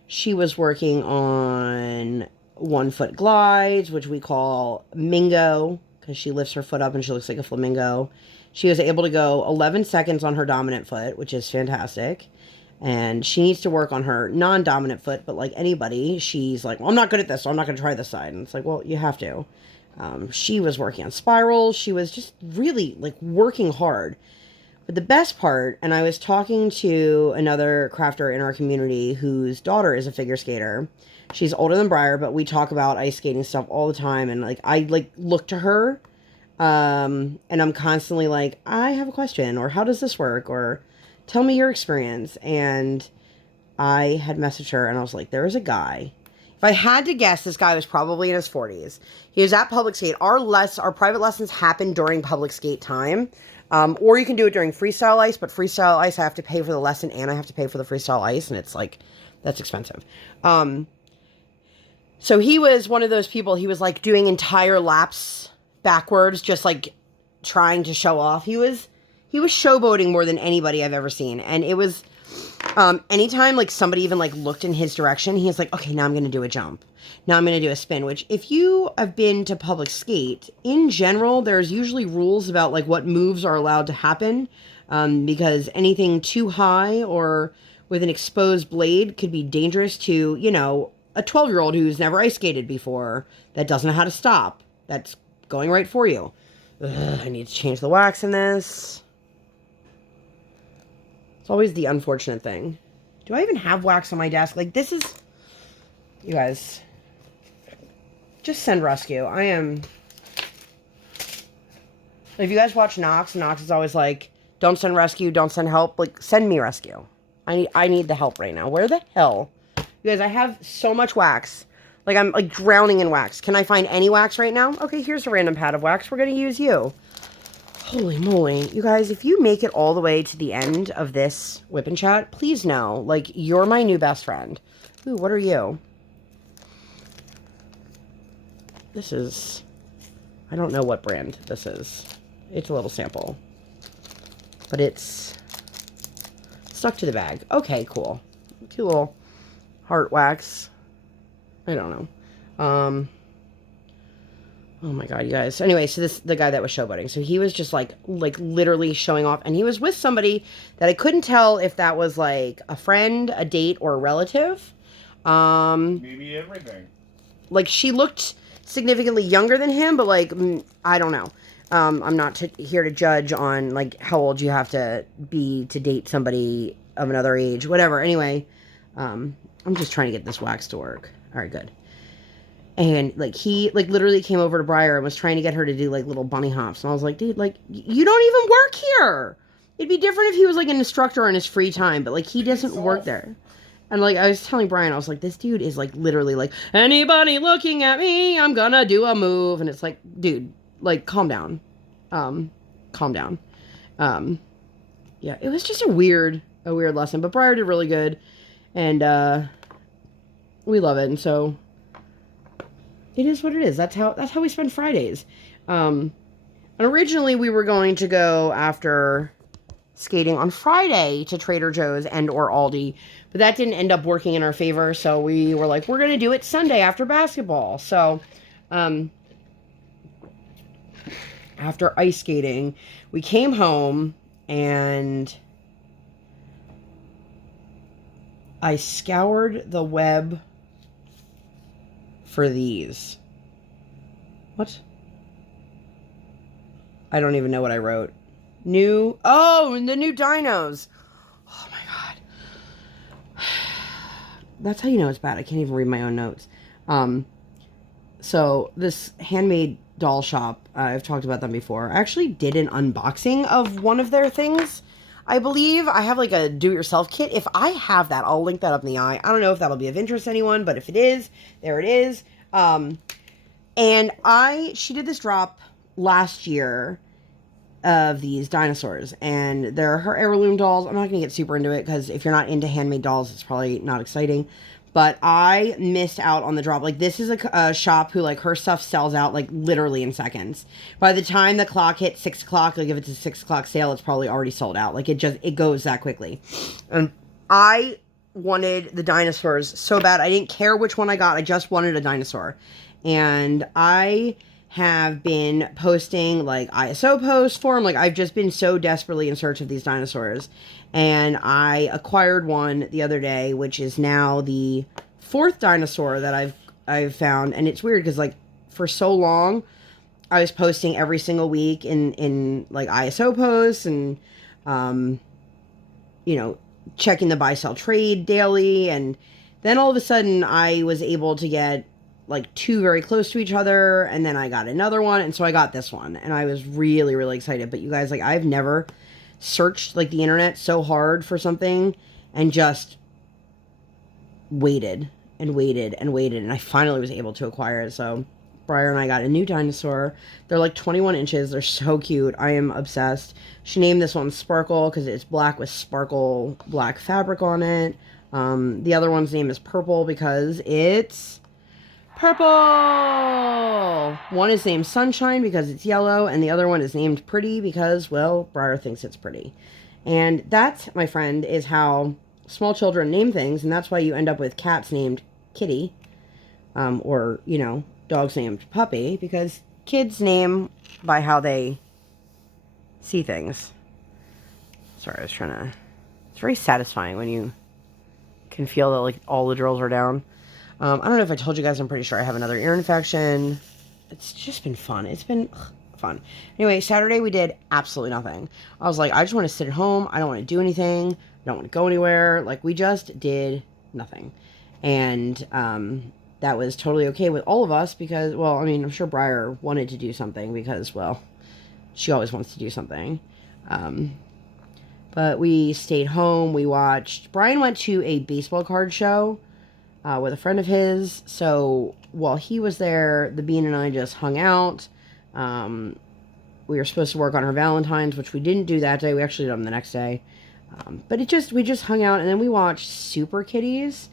She was working on 1-foot glides, which we call Mingo, because she lifts her foot up and she looks like a flamingo. She was able to go 11 seconds on her dominant foot, which is fantastic. And she needs to work on her non-dominant foot, but like anybody, she's like, well, I'm not good at this, so I'm not going to try this side. And it's like, well, you have to. She was working on spirals. She was just really, like, working hard. But the best part, and I was talking to another crafter in our community whose daughter is a figure skater. She's older than Briar, but we talk about ice skating stuff all the time. And, like, I, like, look to her, and I'm constantly like, I have a question, or how does this work, or tell me your experience. And I had messaged her, and I was like, there is a guy. If I had to guess, this guy was probably in his 40s. He was at public skate. Our private lessons happen during public skate time. Or you can do it during freestyle ice, but freestyle ice, I have to pay for the lesson and I have to pay for the freestyle ice, and it's like, that's expensive. So he was one of those people, he was like doing entire laps backwards, just like trying to show off. He was showboating more than anybody I've ever seen. And it was, anytime like somebody even like looked in his direction, he was like, okay, now I'm going to do a jump. Now I'm going to do a spin, which if you have been to public skate, in general, there's usually rules about like what moves are allowed to happen, because anything too high or with an exposed blade could be dangerous to, you know, a 12-year-old who's never ice skated before, that doesn't know how to stop. That's going right for you. Ugh, I need to change the wax in this. It's always the unfortunate thing. Do I even have wax on my desk? Like, this is... You guys... Just send rescue. I am... If you guys watch Knox is always like, don't send rescue, don't send help. Like, send me rescue. I need the help right now. Where the hell? You guys, I have so much wax. Like, I'm like drowning in wax. Can I find any wax right now? Okay, here's a random pad of wax. We're going to use you. Holy moly. You guys, if you make it all the way to the end of this WIP Chat, please know, like, you're my new best friend. Ooh, what are you? This is... I don't know what brand this is. It's a little sample. But it's stuck to the bag. Okay, cool. Cute little heart wax. I don't know. Oh my god, you guys. Anyway, so the guy that was showboating. So he was just like literally showing off, and he was with somebody that I couldn't tell if that was like a friend, a date, or a relative. Maybe everything. Like, she looked significantly younger than him, but like, I don't know. I'm not here to judge on like how old you have to be to date somebody of another age, whatever. Anyway, I'm just trying to get this wax to work. All right, good. And like, he like literally came over to Briar and was trying to get her to do like little bunny hops, and I was like, dude, like, you don't even work here. It'd be different if he was like an instructor in his free time, but like, he doesn't work there. And like, I was telling Brian, I was like, this dude is like literally like, anybody looking at me, I'm gonna do a move. And it's like, dude, like, calm down. Calm down. Yeah, it was just a weird lesson, but Briar did really good, and we love it. And so it is what it is. That's how we spend Fridays. And originally we were going to go after skating on Friday to Trader Joe's and or Aldi, but that didn't end up working in our favor, so we were like, we're gonna do it Sunday after basketball. So after ice skating, we came home and I scoured the web for these. What? I don't even know what I wrote. And the new dinos. Oh my god. That's how you know it's bad. I can't even read my own notes. So this handmade doll shop, I've talked about them before. I actually did an unboxing of one of their things. I believe I have like a do-it-yourself kit. If I have that, I'll link that up in the eye. I don't know if that'll be of interest to anyone, but if it is, there it is. And she did this drop last year of these dinosaurs, and they're her heirloom dolls. I'm not going to get super into it because if you're not into handmade dolls, it's probably not exciting. But I missed out on the drop. Like, this is a shop who, like, her stuff sells out, like, literally in seconds. By the time the clock hits 6 o'clock, like, if it's a 6 o'clock sale, it's probably already sold out. Like, it goes that quickly. And I wanted the dinosaurs so bad. I didn't care which one I got. I just wanted a dinosaur. And I have been posting, like, ISO posts for them. Like, I've just been so desperately in search of these dinosaurs. And I acquired one the other day, which is now the 4th dinosaur that I've found. And it's weird because, like, for so long, I was posting every single week in like, ISO posts and, you know, checking the buy-sell trade daily. And then all of a sudden, I was able to get, like, 2 very close to each other. And then I got another one. And so I got this one. And I was really, really excited. But you guys, like, I've never searched, like, the internet so hard for something and just waited and waited and waited, and I finally was able to acquire it. So Briar and I got a new dinosaur. They're like 21 inches. They're so cute. I am obsessed. She named this one Sparkle because it's black with sparkle black fabric on it. The other one's name is Purple because it's purple. One is named Sunshine because it's yellow, and the other one is named Pretty because, well, Briar thinks it's pretty. And that, my friend, is how small children name things, and that's why you end up with cats named Kitty, or, you know, dogs named Puppy, because kids name by how they see things. Sorry, I was trying to... It's very satisfying when you can feel that, like, all the drills are down. I don't know if I told you guys, I'm pretty sure I have another ear infection. It's just been fun. It's been fun. Anyway, Saturday we did absolutely nothing. I was like, I just want to sit at home. I don't want to do anything. I don't want to go anywhere. Like, we just did nothing. And that was totally okay with all of us because, well, I mean, I'm sure Briar wanted to do something because, well, she always wants to do something. But we stayed home. We watched... Brian went to a baseball card show with a friend of his. So while he was there, the Bean and I just hung out. We were supposed to work on her Valentine's, which we didn't do that day. We actually did them the next day. But we just hung out, and then we watched Super Kitties.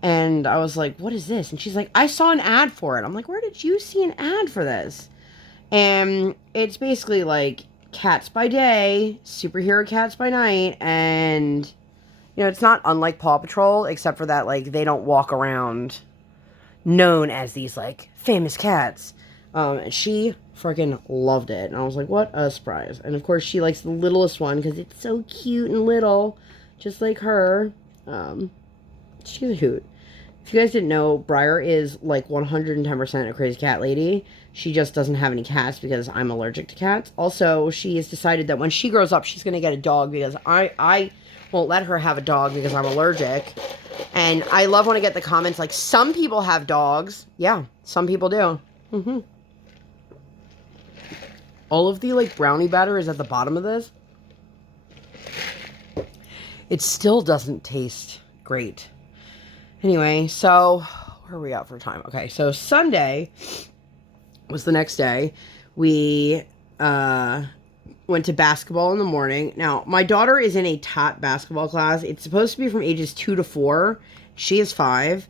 And I was like, what is this? And she's like, I saw an ad for it. I'm like, where did you see an ad for this? And it's basically like cats by day, superhero cats by night, and, you know, it's not unlike Paw Patrol, except for that, like, they don't walk around known as these, like, famous cats. And she freaking loved it. And I was like, what a surprise. And, of course, she likes the littlest one because it's so cute and little, just like her. She's a hoot. If you guys didn't know, Briar is, like, 110% a crazy cat lady. She just doesn't have any cats because I'm allergic to cats. Also, she has decided that when she grows up, she's going to get a dog because I won't let her have a dog because I'm allergic. And I love when I get the comments like, some people have dogs. Yeah, some people do. Mm-hmm. All of the, like, brownie batter is at the bottom of this. It still doesn't taste great. Anyway, so where are we at for time? Okay, so Sunday was the next day. We went to basketball in the morning. Now, my daughter is in a tot basketball class. It's supposed to be from ages 2 to 4. She is 5.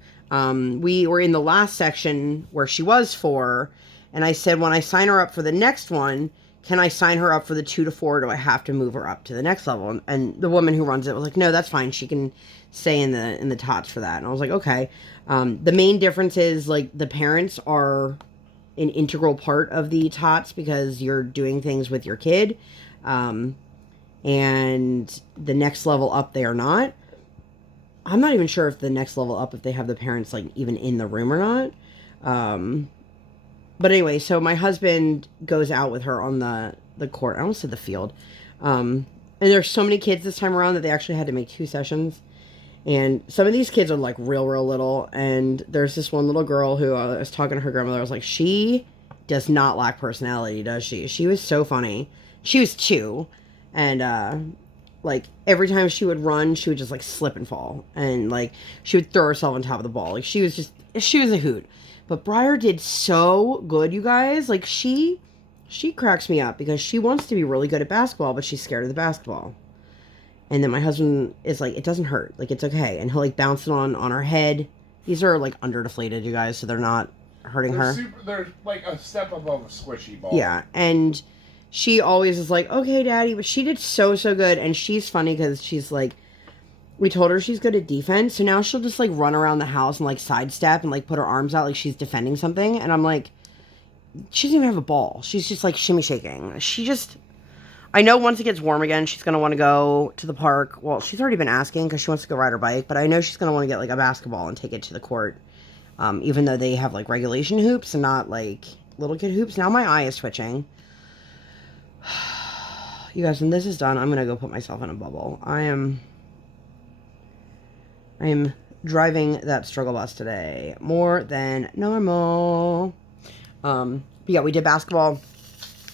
We were in the last section where she was 4. And I said, when I sign her up for the next one, can I sign her up for the 2 to 4? Or do I have to move her up to the next level? And the woman who runs it was like, no, that's fine. She can stay in the tots for that. And I was like, okay. The main difference is, like, the parents are an integral part of the tots because you're doing things with your kid. And the next level up, they are not. I'm not even sure if the next level up, if they have the parents, like, even in the room or not. But anyway, so my husband goes out with her on the court. I almost said the field. And there's so many kids this time around that they actually had to make 2 sessions. And some of these kids are like real little. And there's this one little girl who I was talking to her grandmother. I was like, she does not lack personality, does she? She was so funny. She was 2. And like every time she would run, she would just like slip and fall. And like she would throw herself on top of the ball. Like she was a hoot. But Briar did so good, you guys. Like she cracks me up because she wants to be really good at basketball, but she's scared of the basketball. And then my husband is like, it doesn't hurt. Like, it's okay. And he'll, like, bounce it on her head. These are, like, under-deflated, you guys, so they're not hurting her. They're, like, a step above a squishy ball. Yeah, and she always is like, okay, Daddy. But she did so good. And she's funny because she's, like, we told her she's good at defense. So now she'll just, like, run around the house and, like, sidestep and, like, put her arms out like she's defending something. And I'm like, she doesn't even have a ball. She's just, like, shimmy shaking. I know once it gets warm again, she's going to want to go to the park. Well, she's already been asking because she wants to go ride her bike. But I know she's going to want to get, like, a basketball and take it to the court. Even though they have, like, regulation hoops and not, like, little kid hoops. Now my eye is twitching. You guys, when this is done, I'm going to go put myself in a bubble. I am driving that struggle bus today. More than normal. But yeah, we did basketball.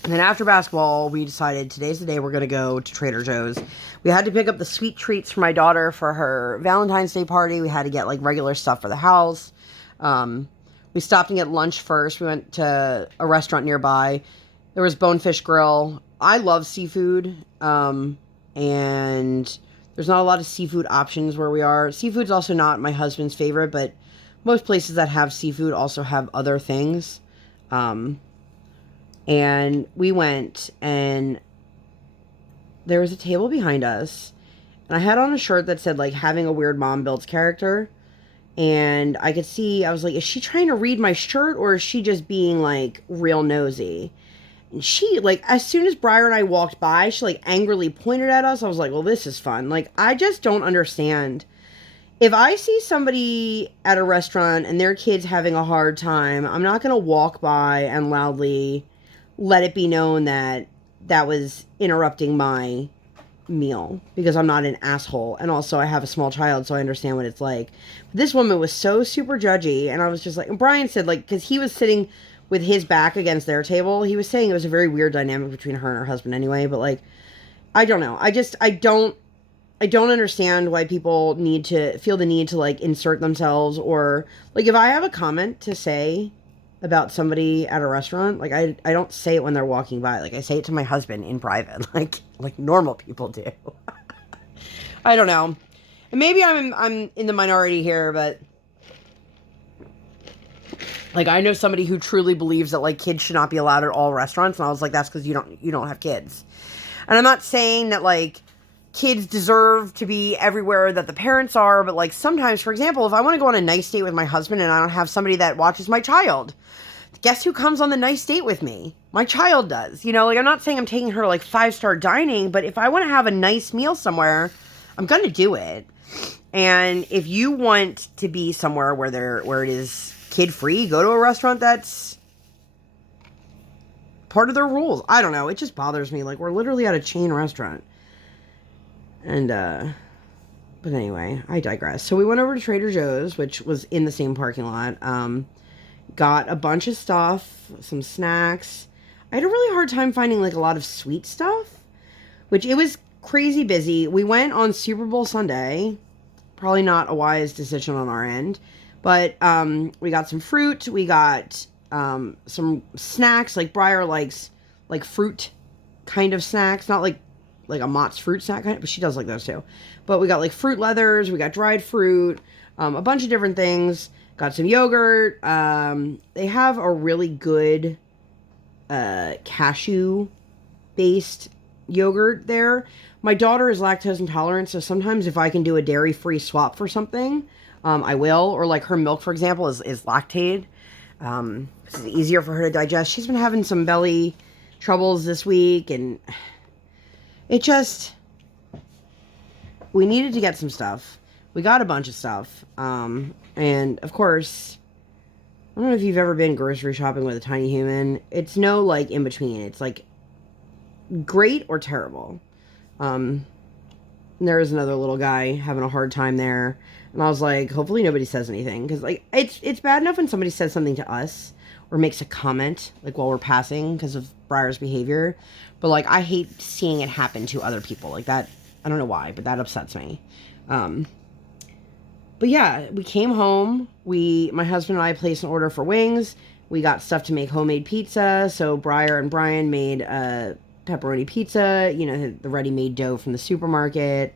And then after basketball, we decided today's the day we're going to go to Trader Joe's. We had to pick up the sweet treats for my daughter for her Valentine's Day party. We had to get, like, regular stuff for the house. We stopped and get lunch first. We went to a restaurant nearby. There was Bonefish Grill. I love seafood. And there's not a lot of seafood options where we are. Seafood's also not my husband's favorite, but most places that have seafood also have other things. And we went, and there was a table behind us, and I had on a shirt that said, like, having a weird mom builds character, and I could see, I was like, is she trying to read my shirt, or is she just being, like, real nosy? And she, like, as soon as Briar and I walked by, she, like, angrily pointed at us. I was like, well, this is fun. Like, I just don't understand. If I see somebody at a restaurant and their kid's having a hard time, I'm not going to walk by and loudly let it be known that that was interrupting my meal because I'm not an asshole. And also I have a small child, so I understand what it's like. But this woman was so super judgy, and I was just like, and Brian said, like, because he was sitting with his back against their table, he was saying it was a very weird dynamic between her and her husband anyway. But, like, I don't know. I don't understand why people feel the need to, like, insert themselves, or, like, if I have a comment to say about somebody at a restaurant, like, I don't say it when they're walking by. Like, I say it to my husband in private, like normal people do. I don't know. And maybe I'm in the minority here, but, like, I know somebody who truly believes that, like, kids should not be allowed at all restaurants, and I was like, that's because you don't have kids. And I'm not saying that, like, kids deserve to be everywhere that the parents are, but, like, sometimes, for example, if I want to go on a nice date with my husband and I don't have somebody that watches my child, guess who comes on the nice date with me? My child does. You know, like, I'm not saying I'm taking her to, like, 5-star dining, but if I want to have a nice meal somewhere, I'm going to do it. And if you want to be somewhere where it is kid-free, go to a restaurant that's part of their rules. I don't know. It just bothers me. Like, we're literally at a chain restaurant. And, but anyway, I digress. So we went over to Trader Joe's, which was in the same parking lot. Got a bunch of stuff, some snacks. I had a really hard time finding, like, a lot of sweet stuff, which it was crazy busy. We went on Super Bowl Sunday. Probably not a wise decision on our end, but we got some fruit. We got some snacks. Like, Briar likes, like, fruit kind of snacks, not like a Mott's fruit snack kind of, but she does like those too. But we got, like, fruit leathers. We got dried fruit, a bunch of different things. Got some yogurt. They have a really good cashew-based yogurt there. My daughter is lactose intolerant, so sometimes if I can do a dairy-free swap for something, I will. Or, like, her milk, for example, is lactated. It's easier for her to digest. She's been having some belly troubles this week, and it just... We needed to get some stuff. We got a bunch of stuff. And, of course, I don't know if you've ever been grocery shopping with a tiny human. It's no, like, in between. It's, like, great or terrible. There is another little guy having a hard time there. And I was like, hopefully nobody says anything. Because, like, it's bad enough when somebody says something to us or makes a comment, like, while we're passing because of Briar's behavior. But, like, I hate seeing it happen to other people. Like, that, I don't know why, but that upsets me. But, yeah, we came home. My husband and I placed an order for wings. We got stuff to make homemade pizza. So, Briar and Brian made pepperoni pizza, you know, the ready-made dough from the supermarket.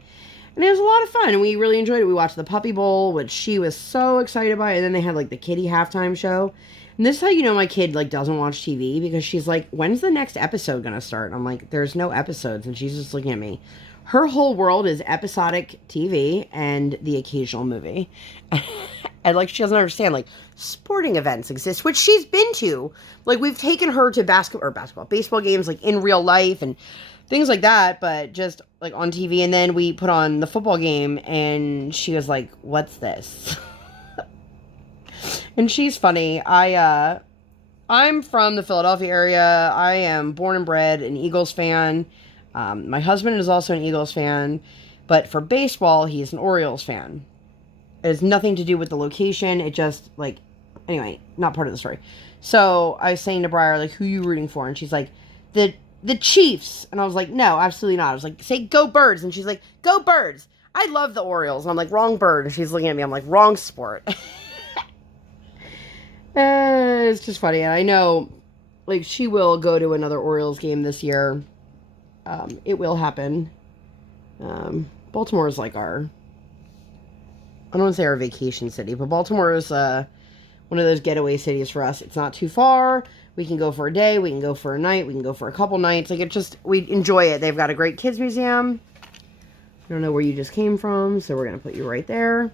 And it was a lot of fun, and we really enjoyed it. We watched the Puppy Bowl, which she was so excited by, and then they had, like, the kitty halftime show. And this is how you know my kid, like, doesn't watch TV, because she's like, when's the next episode gonna start? And I'm like, there's no episodes, and she's just looking at me. Her whole world is episodic TV and the occasional movie. And, like, she doesn't understand, like, sporting events exist, which she's been to. Like, we've taken her to baseball games, like, in real life and things like that, but just, like, on TV. And then we put on the football game, and she was like, what's this? And she's funny. I'm from the Philadelphia area. I am born and bred an Eagles fan. My husband is also an Eagles fan, but for baseball, he's an Orioles fan. It has nothing to do with the location. It just, like, anyway, not part of the story. So I was saying to Briar, like, who are you rooting for? And she's like, the Chiefs. And I was like, no, absolutely not. I was like, say go Birds. And she's like, go Birds. I love the Orioles. And I'm like, wrong bird. And she's looking at me. I'm like, wrong sport. It's just funny. And I know, like, she will go to another Orioles game this year. It will happen. Baltimore is like I don't want to say our vacation city, but Baltimore is one of those getaway cities for us. It's not too far. We can go for a day. We can go for a night. We can go for a couple nights. Like, we enjoy it. They've got a great kids museum. I don't know where you just came from, so we're going to put you right there.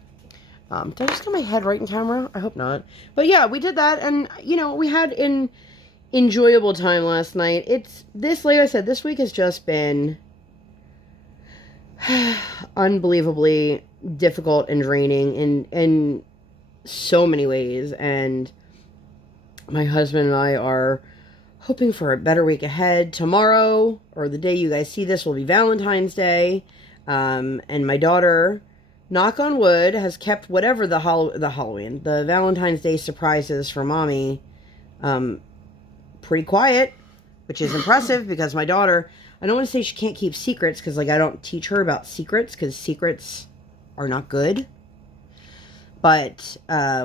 Did I just get my head right in camera? I hope not. But yeah, we did that, and, you know, we had an enjoyable time last night. Like I said, this week has just been unbelievably difficult and draining in so many ways, and my husband and I are hoping for a better week ahead. Tomorrow, or the day you guys see this, will be Valentine's Day, and my daughter, knock on wood, has kept whatever the Valentine's Day surprises for mommy pretty quiet, which is impressive because my daughter, I don't want to say she can't keep secrets, because, like, I don't teach her about secrets, because secrets are not good. But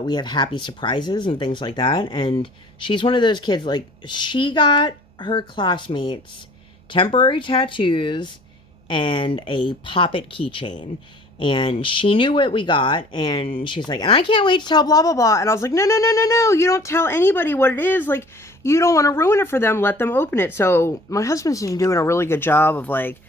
we have happy surprises and things like that. And she's one of those kids, like, she got her classmates temporary tattoos and a Pop-It keychain. And she knew what we got, and she's like, and I can't wait to tell blah, blah, blah. And I was like, no, you don't tell anybody what it is. Like, you don't want to ruin it for them. Let them open it. So my husband's been doing a really good job of, like,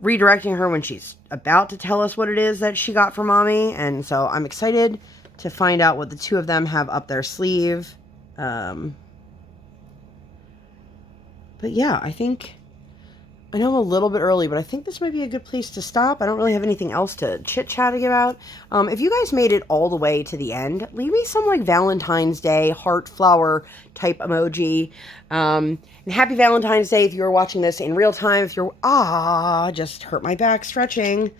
redirecting her when she's about to tell us what it is that she got for mommy. And so I'm excited to find out what the two of them have up their sleeve. But yeah, I know I'm a little bit early, but I think this might be a good place to stop. I don't really have anything else to chit-chatting about. If you guys made it all the way to the end, leave me some, like, Valentine's Day heart flower type emoji. And happy Valentine's Day if you're watching this in real time. If you're, just hurt my back stretching.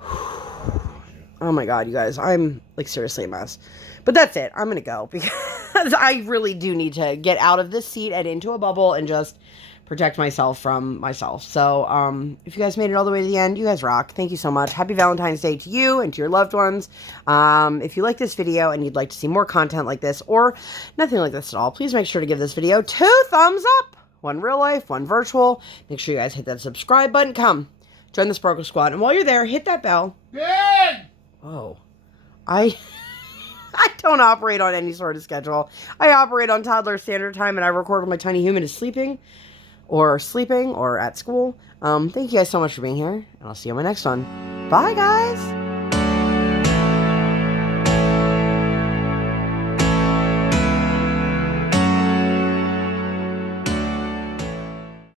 Oh my God, you guys, I'm, like, seriously a mess. But that's it. I'm going to go because I really do need to get out of this seat and into a bubble and just protect myself from myself. So, if you guys made it all the way to the end, you guys rock. Thank you so much. Happy Valentine's Day to you and to your loved ones. If you like this video and you'd like to see more content like this or nothing like this at all, please make sure to give this video 2 thumbs up. One real life, one virtual. Make sure you guys hit that subscribe button. Come, join the Sparkle Squad. And while you're there, hit that bell. Dad! Oh, I don't operate on any sort of schedule. I operate on toddler standard time, and I record when my tiny human is sleeping or at school. Thank you guys so much for being here, and I'll see you on my next one. Bye, guys!